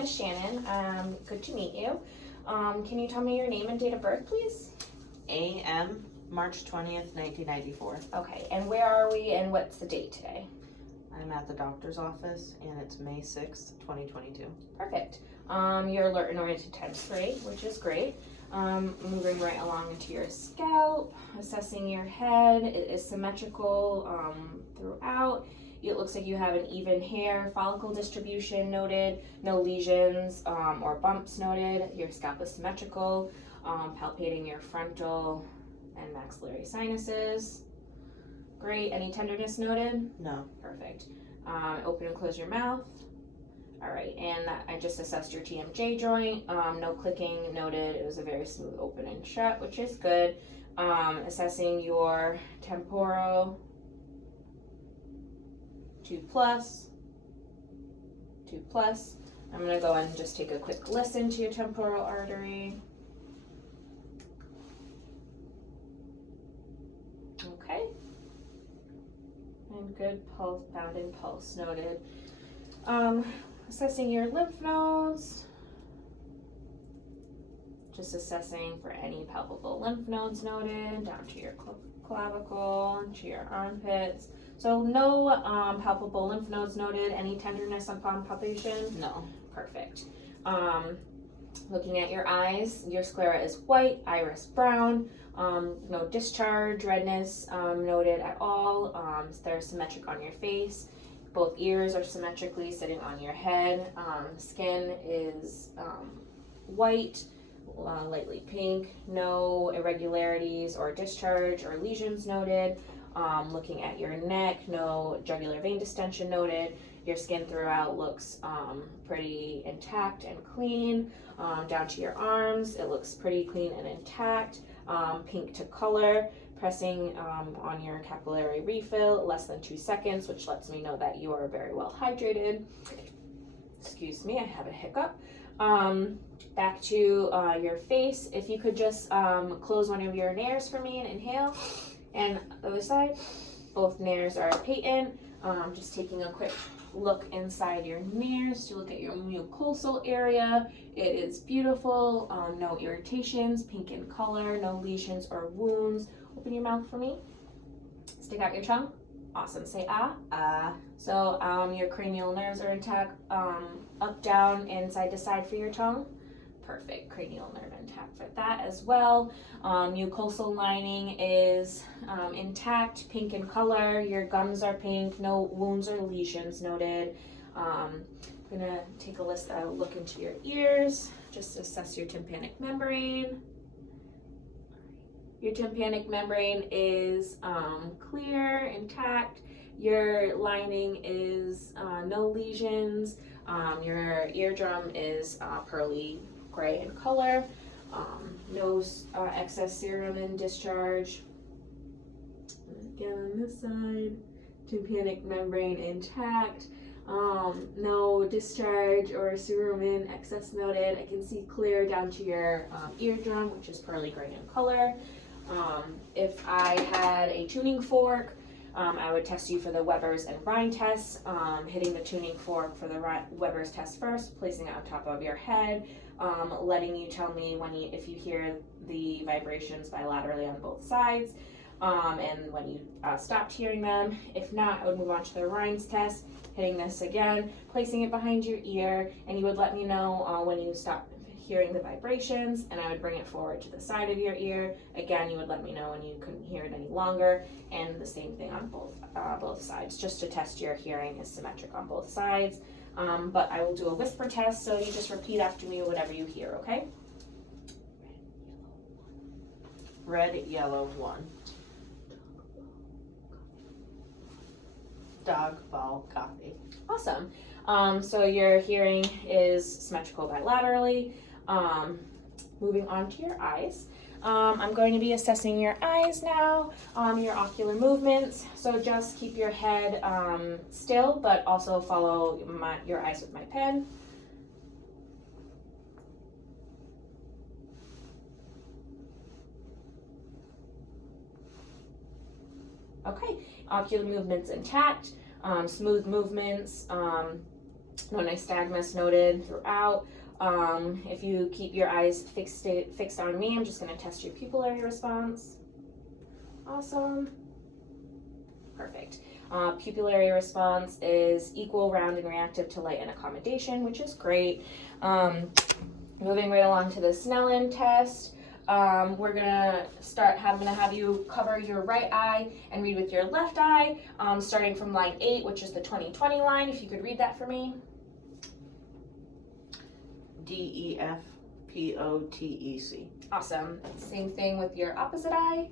name is Shannon. Good to meet you. Can you tell me your name and date of birth, please? AM, March 20th, 1994. Okay, and where are we and what's the date today? I'm at the doctor's office and it's May 6th, 2022. Perfect. You're alert and oriented times 3, which is great. Moving right along into your scalp, assessing your head. It is symmetrical throughout. It looks like you have an even hair follicle distribution noted, no lesions or bumps noted. Your scalp is symmetrical, palpating your frontal and maxillary sinuses. Great. Any tenderness noted? No. Perfect. Open and close your mouth. All right, and I just assessed your TMJ joint. No clicking noted. It was a very smooth open and shut, which is good. Assessing your temporal. 2+. I'm gonna go and just take a quick listen to your temporal artery. Okay. And good pulse, bounding pulse noted. Assessing your lymph nodes. Just assessing for any palpable lymph nodes noted, down to your clavicle, to your armpits. So no palpable lymph nodes noted. Any tenderness upon palpation? No. Perfect. Looking at your eyes, your sclera is white, iris brown. No discharge, redness noted at all. They're symmetric on your face. Both ears are symmetrically sitting on your head. Skin is white, lightly pink. No irregularities or discharge or lesions noted. Looking at your neck, no jugular vein distension noted. Your skin throughout looks pretty intact and clean. Down to your arms, it looks pretty clean and intact. Pink to color. Pressing on your capillary refill, less than 2 seconds, which lets me know that you are very well hydrated. Excuse me, I have a hiccup. Back to your face. If you could just close one of your nares for me and inhale. And the other side, both nares are patent. Just taking a quick look inside your nares to look at your mucosal area. It is beautiful. No irritations, pink in color, no lesions or wounds. Open your mouth for me. Stick out your tongue. Awesome. Say ah. Ah. So your cranial nerves are intact, up, down, and side to side for your tongue. Perfect. Cranial nerve intact for that as well. Mucosal lining is intact, pink in color. Your gums are pink. No wounds or lesions noted. I'm gonna take a look into your ears. Just assess your tympanic membrane. Your tympanic membrane is clear, intact. Your lining is no lesions. Your eardrum is pearly gray in color. No excess serum and discharge. Again on this side, tympanic membrane intact. No discharge or cerumen excess noted. I can see clear down to your eardrum, which is pearly gray in color. If I had a tuning fork, I would test you for the Weber's and Rhine tests, hitting the tuning fork for the Weber's test first, placing it on top of your head, letting you tell me if you hear the vibrations bilaterally on both sides, and when you stopped hearing them. If not, I would move on to the Rhine's test, hitting this again, placing it behind your ear, and you would let me know when you stop hearing the vibrations, and I would bring it forward to the side of your ear. Again, you would let me know when you couldn't hear it any longer, and the same thing on both sides, just to test your hearing is symmetric on both sides. But I will do a whisper test, so you just repeat after me whatever you hear, okay? Red, yellow, 1. Dog, ball, coffee. Awesome. So your hearing is symmetrical bilaterally. Moving on to your eyes. I'm going to be assessing your eyes now, your ocular movements. So just keep your head still, but also follow your eyes with my pen. Okay, ocular movements intact, smooth movements, No nystagmus noted throughout. If you keep your eyes fixed on me, I'm just going to test your pupillary response. Awesome. Perfect. Pupillary response is equal, round, and reactive to light and accommodation, which is great. Moving right along to the Snellen test. We're gonna I'm gonna have you cover your right eye and read with your left eye, starting from line 8, which is the 20/20 line. If you could read that for me. DEFPOTEC. Awesome. Same thing with your opposite eye.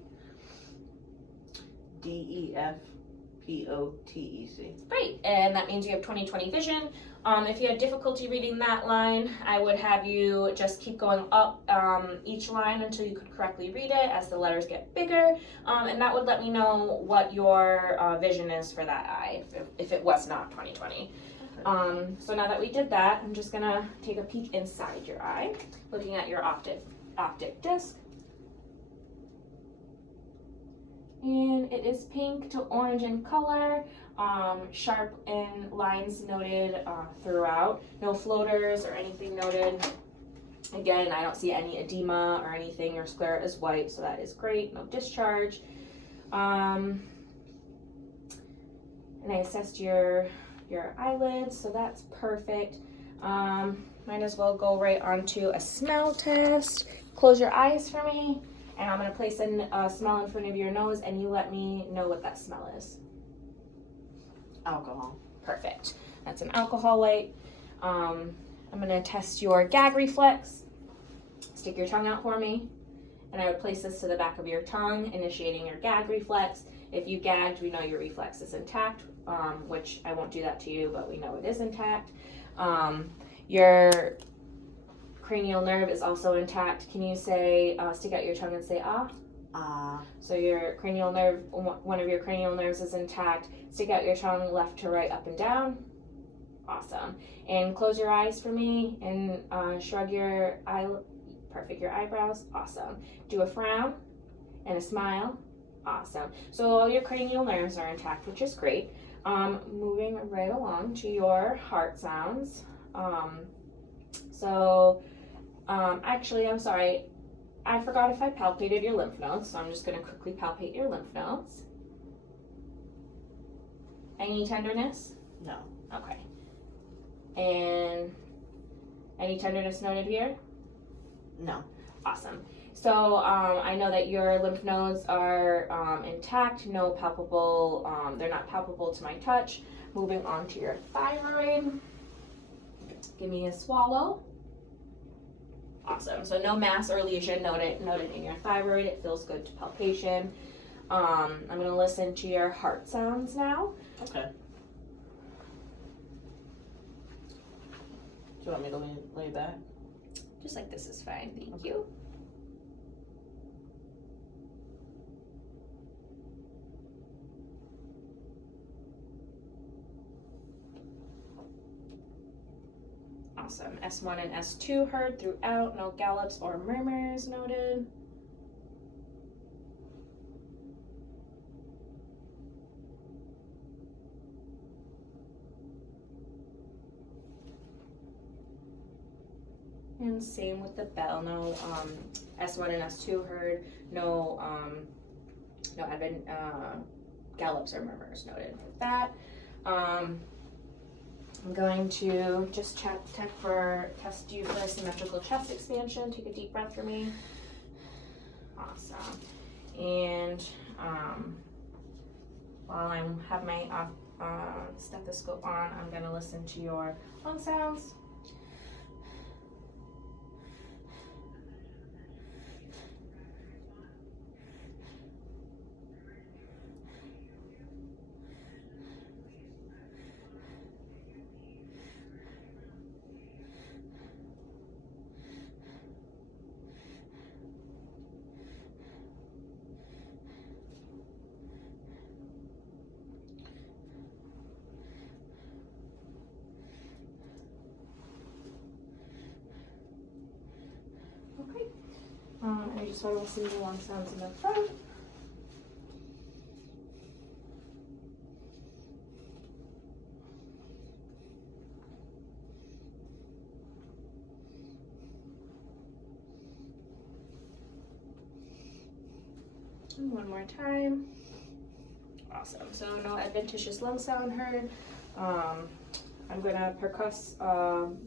DEFPOTEC. Great, and that means you have 20/20 vision. If you had difficulty reading that line, I would have you just keep going up each line until you could correctly read it as the letters get bigger, and that would let me know what your vision is for that eye, if it was not 20/20. Okay. So now that we did that, I'm just gonna take a peek inside your eye, looking at your optic disc. And it is pink to orange in color, sharp in lines noted throughout. No floaters or anything noted. Again, I don't see any edema or anything. Your sclera is white, so that is great. No discharge. And I assessed your eyelids, so that's perfect. Might as well go right onto a smell test. Close your eyes for me. And I'm going to place a smell in front of your nose, and you let me know what that smell is. Alcohol. Perfect. That's an alcohol light. I'm going to test your gag reflex. Stick your tongue out for me. And I would place this to the back of your tongue, initiating your gag reflex. If you gagged, we know your reflex is intact, which I won't do that to you, but we know it is intact. Your cranial nerve is also intact. Can you say, stick out your tongue and say ah? Ah. So your cranial nerve, one of your cranial nerves is intact. Stick out your tongue left to right, up and down. Awesome. And close your eyes for me and shrug your your eyebrows. Awesome. Do a frown and a smile. Awesome. So all your cranial nerves are intact, which is great. Moving right along to your heart sounds. Actually, I'm sorry. I forgot if I palpated your lymph nodes, so I'm just going to quickly palpate your lymph nodes. Any tenderness? No. Okay. And any tenderness noted here? No. Awesome. So I know that your lymph nodes are intact, no palpable, they're not palpable to my touch. Moving on to your thyroid. Give me a swallow. Awesome. So no mass or lesion noted in your thyroid. It feels good to palpation. I'm going to listen to your heart sounds now. Okay. Do you want me to lay back? Just like this is fine. Thank you. Awesome. S1 and S2 heard throughout. No gallops or murmurs noted. And same with the bell. No S1 and S2 heard. No gallops or murmurs noted with that. I'm going to just test you for symmetrical chest expansion. Take a deep breath for me. Awesome. And while I have my stethoscope on, I'm going to listen to your lung sounds. Okay. I just want to listen to the lung sounds in the front. one more time. Awesome. So no adventitious lung sound heard. I'm gonna percuss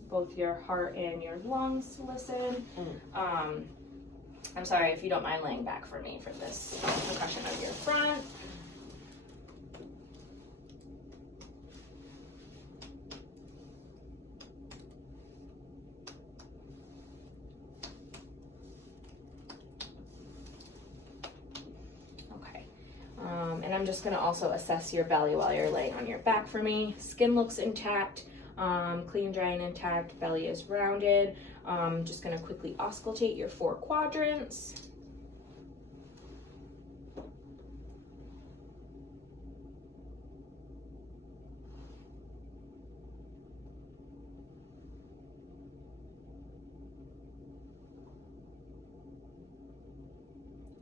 both your heart and your lungs to listen. I'm sorry if you don't mind laying back for me for this percussion of your front. And I'm just gonna also assess your belly while you're laying on your back for me. Skin looks intact, clean, dry, and intact. Belly is rounded. Just gonna quickly auscultate your 4 quadrants.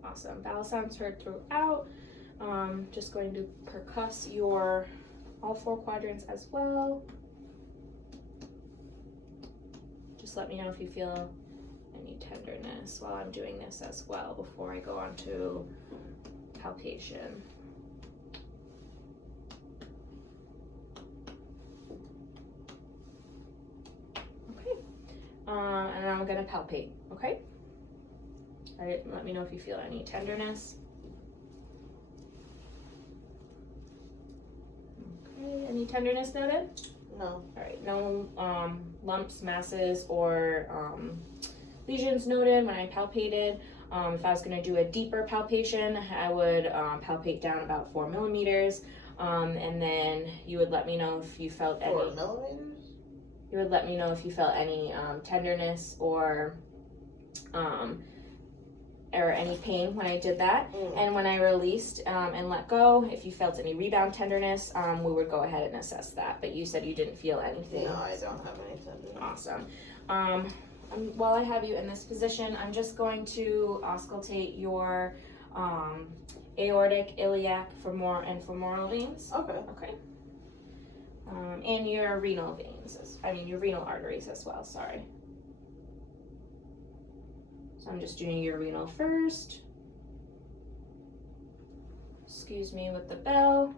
Awesome. Vowel sounds heard throughout. Just going to percuss your all 4 quadrants as well. Just let me know if you feel any tenderness while I'm doing this as well before I go on to palpation. Okay. And I'm gonna palpate, okay? All right, let me know if you feel any tenderness. Okay, any tenderness noted? No. All right, no lumps, masses, or lesions noted when I palpated. If I was gonna do a deeper palpation, I would palpate down about 4 millimeters, and then you would let me know if you felt any. 4 millimeters? You would let me know if you felt any tenderness or any pain when I did that. And when I released and let go, if you felt any rebound tenderness, we would go ahead and assess that. But you said you didn't feel anything. No, I don't have any tenderness. Awesome. While I have you in this position, I'm just going to auscultate your aortic, iliac, and femoral veins. Okay. Okay. And your renal veins, your renal arteries as well, sorry. So I'm just doing your renal first. Excuse me with the bell.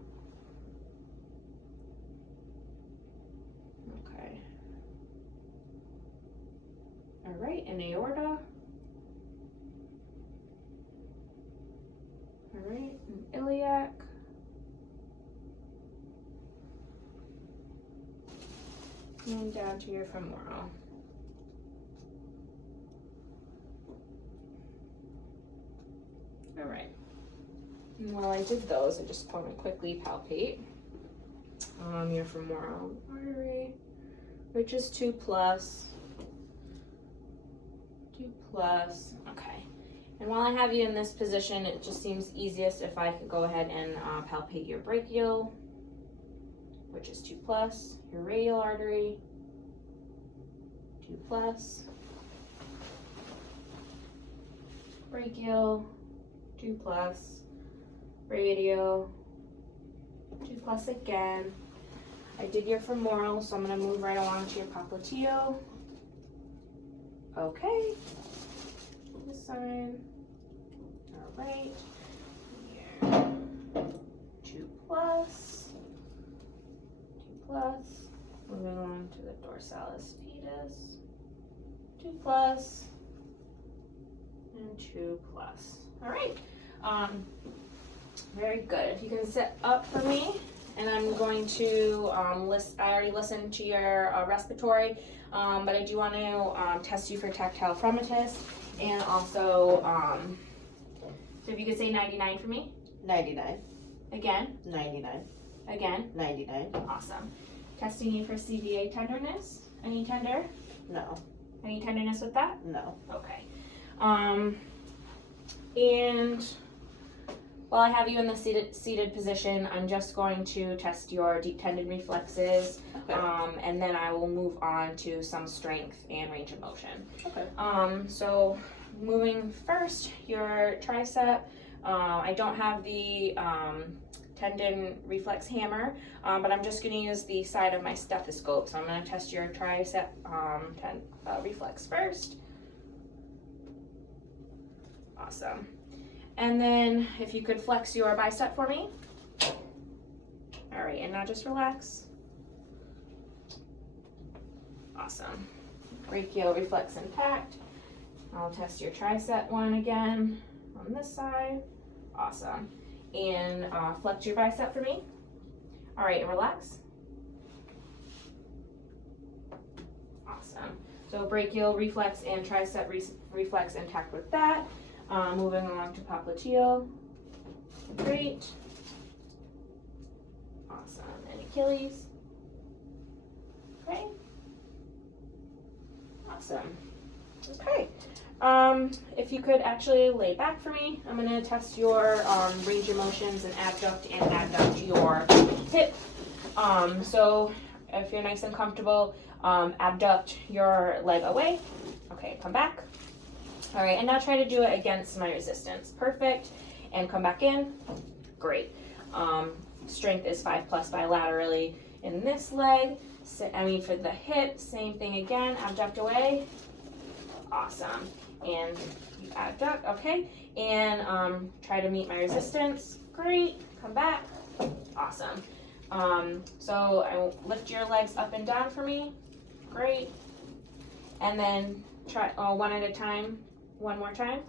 Okay. All right, and aorta. All right, and iliac. And down to your femoral. All right. And while I did those, I just want to quickly palpate your femoral artery, which is 2+. 2+. Okay. And while I have you in this position, it just seems easiest if I could go ahead and palpate your brachial, which is 2+, your radial artery, 2+, brachial, 2+, radial, 2+ again. I did your femoral, so I'm going to move right along to your popliteal. Okay. This side. All right. Here. 2+. Moving on to the dorsalis pedis. 2+. And 2+. All right. Very good. If you can sit up for me, and I'm going to I already listened to your respiratory, but I do want to test you for tactile fremitus, and also, so if you could say 99 for me. 99. Again. 99. Again. 99. Awesome. Testing you for CVA tenderness. Any tender? No. Any tenderness with that? No. Okay. And while I have you in the seated position, I'm just going to test your deep tendon reflexes, Okay. and then I will move on to some strength and range of motion. Okay. So moving first, your tricep. I don't have the tendon reflex hammer, but I'm just going to use the side of my stethoscope. So I'm going to test your tricep reflex first. Awesome. And then if you could flex your bicep for me. All right, and now just relax. Awesome. Brachial reflex intact. I'll test your tricep one again on this side. Awesome. And flex your bicep for me. All right, and relax. Awesome. So brachial reflex and tricep reflex intact with that. Moving along to popliteal. Great. Awesome. And Achilles. Okay. Awesome. Okay. If you could actually lay back for me, I'm going to test your range of motions and abduct your hip. So if you're nice and comfortable, abduct your leg away. Okay, come back. All right, and now try to do it against my resistance. Perfect. And come back in. Great. Strength is 5+ bilaterally in this leg. For the hip, same thing again. Abduct away. Awesome. And you abduct. Okay. And try to meet my resistance. Great. Come back. Awesome. So I will lift your legs up and down for me. Great. And then try one at a time. One more time.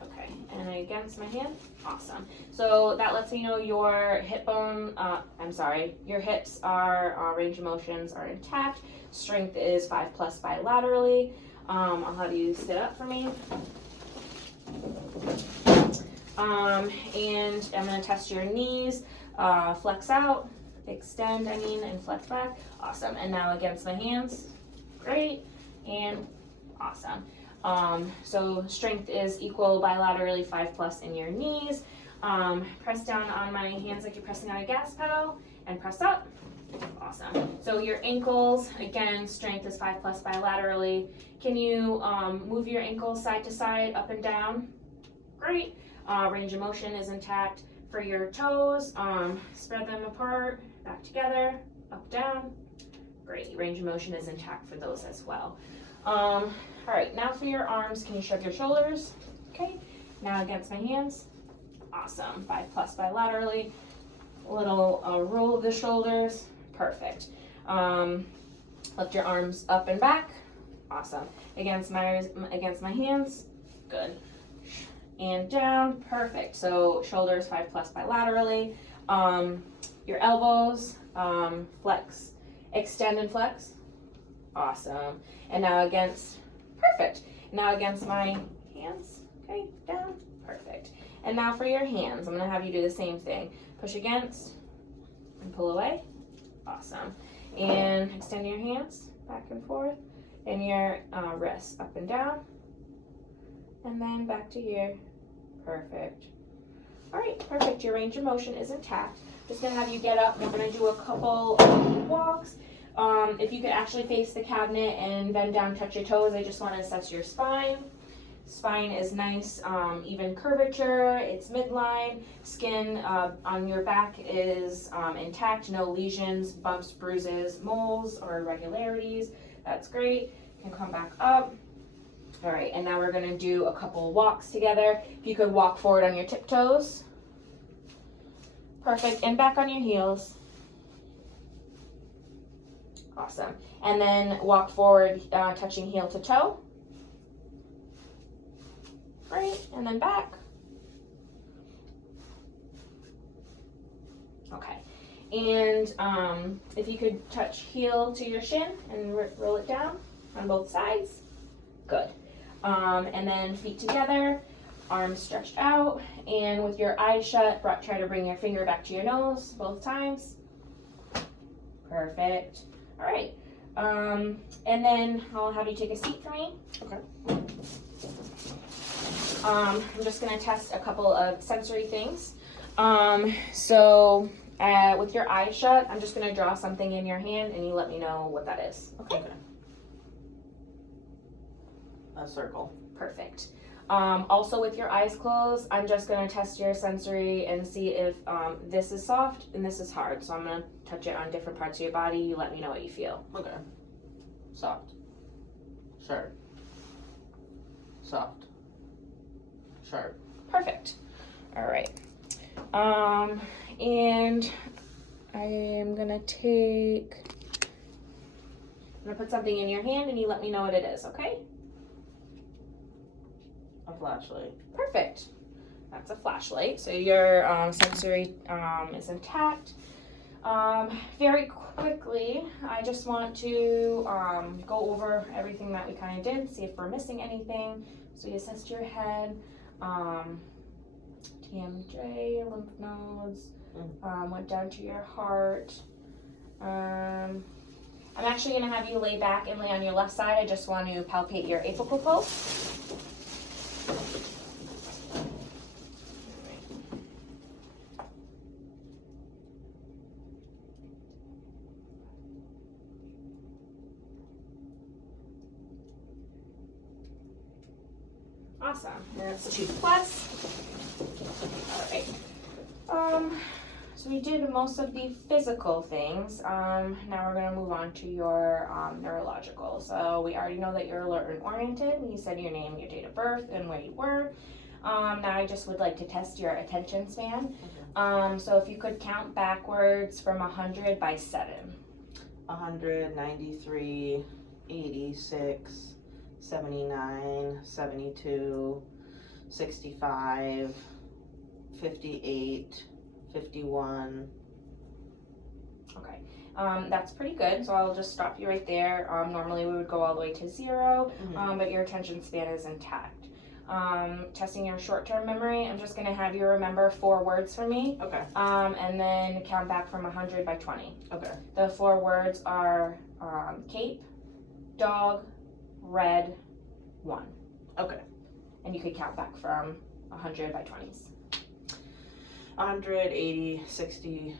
Okay. And against my hand. Awesome. So that lets me know your hip bone, your hips are, range of motions are intact. Strength is 5+ bilaterally. I'll have you sit up for me. And I'm going to test your knees. Flex out, extend, and flex back. Awesome. And now against my hands. Great. And awesome. So strength is equal bilaterally 5+ in your knees. Press down on my hands like you're pressing on a gas pedal and press up. Awesome. So your ankles, again, strength is 5+ bilaterally. Can you move your ankles side to side, up and down? Great. Range of motion is intact. For your toes, spread them apart, back together, up, down. Great. Range of motion is intact for those as well. All right, now for your arms, can you shrug your shoulders? Okay, now against my hands. Awesome, 5+ bilaterally. A little roll of the shoulders, perfect. Lift your arms up and back. Awesome. Against my hands, good. And down, perfect. So shoulders 5+ bilaterally. Your elbows, flex, extend and flex. Awesome. And now perfect. Now against my hands, okay, down, perfect. And now for your hands, I'm gonna have you do the same thing. Push against and pull away. Awesome. And extend your hands back and forth. And your wrists up and down. And then back to here. Perfect. All right, perfect. Your range of motion is intact. Just gonna have you get up. We're gonna do a couple walks. If you could actually face the cabinet and bend down, touch your toes, I just want to assess your spine. Spine is nice, even curvature, it's midline. Skin on your back is intact, no lesions, bumps, bruises, moles, or irregularities. That's great. You can come back up. All right, and now we're going to do a couple walks together. If you could walk forward on your tiptoes. Perfect, and back on your heels. Awesome. And then walk forward, touching heel to toe. Great. And then back. Okay. And if you could touch heel to your shin and roll it down on both sides. Good. And then feet together, arms stretched out, and with your eyes shut, try to bring your finger back to your nose both times. Perfect. All right, and then I'll have you take a seat for me. Okay. I'm just gonna test a couple of sensory things. So with your eyes shut, I'm just gonna draw something in your hand and you let me know what that is. Okay. A circle. Perfect. Also with your eyes closed, I'm just gonna test your sensory and see if this is soft and this is hard. So I'm gonna touch it on different parts of your body. You let me know what you feel. Okay. Soft. Sharp. Soft. Sharp. Perfect. All right. And I am gonna put something in your hand and you let me know what it is, okay? A flashlight. Perfect. That's a flashlight. So your sensory is intact. Very quickly, I just want to go over everything that we kind of did, see if we're missing anything. So we assessed your head, TMJ, your lymph nodes, went down to your heart. I'm actually going to have you lay back and lay on your left side. I just want to palpate your apical pulse. Awesome. And that's 2+. All right. So we did most of the physical things. Now we're going to move on to your neurological. So we already know that you're alert and oriented. You said your name, your date of birth, and where you were. Now I just would like to test your attention span. So if you could count backwards from 100 by 7. 100, 93, 86, 79, 72, 65, 58, 51. Okay, that's pretty good. So I'll just stop you right there. Normally we would go all the way to 0, but your attention span is intact. Testing your short-term memory, I'm just going to have you remember 4 words for me. Okay. And then count back from 100 by 20. Okay. The 4 words are cape, dog, red, 1. Okay. And you could count back from 100 by 20s. 100, 80, 60,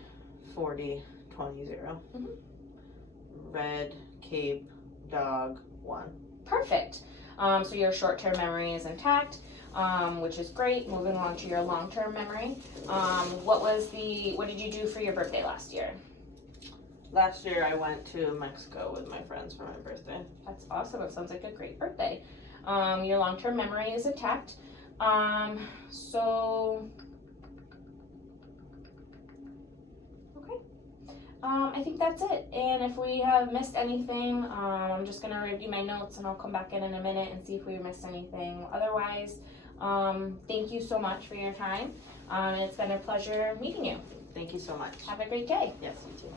40, 20, 0. Red, cape, dog, 1. Perfect. So your short-term memory is intact, which is great. Moving on to your long-term memory. What did you do for your birthday last year? Last year I went to Mexico with my friends for my birthday. That's awesome. It sounds like a great birthday. Your long-term memory is intact. I think that's it. And if we have missed anything, I'm just going to review my notes and I'll come back in a minute and see if we missed anything. Otherwise, thank you so much for your time. It's been a pleasure meeting you. Thank you so much. Have a great day. Yes, you too.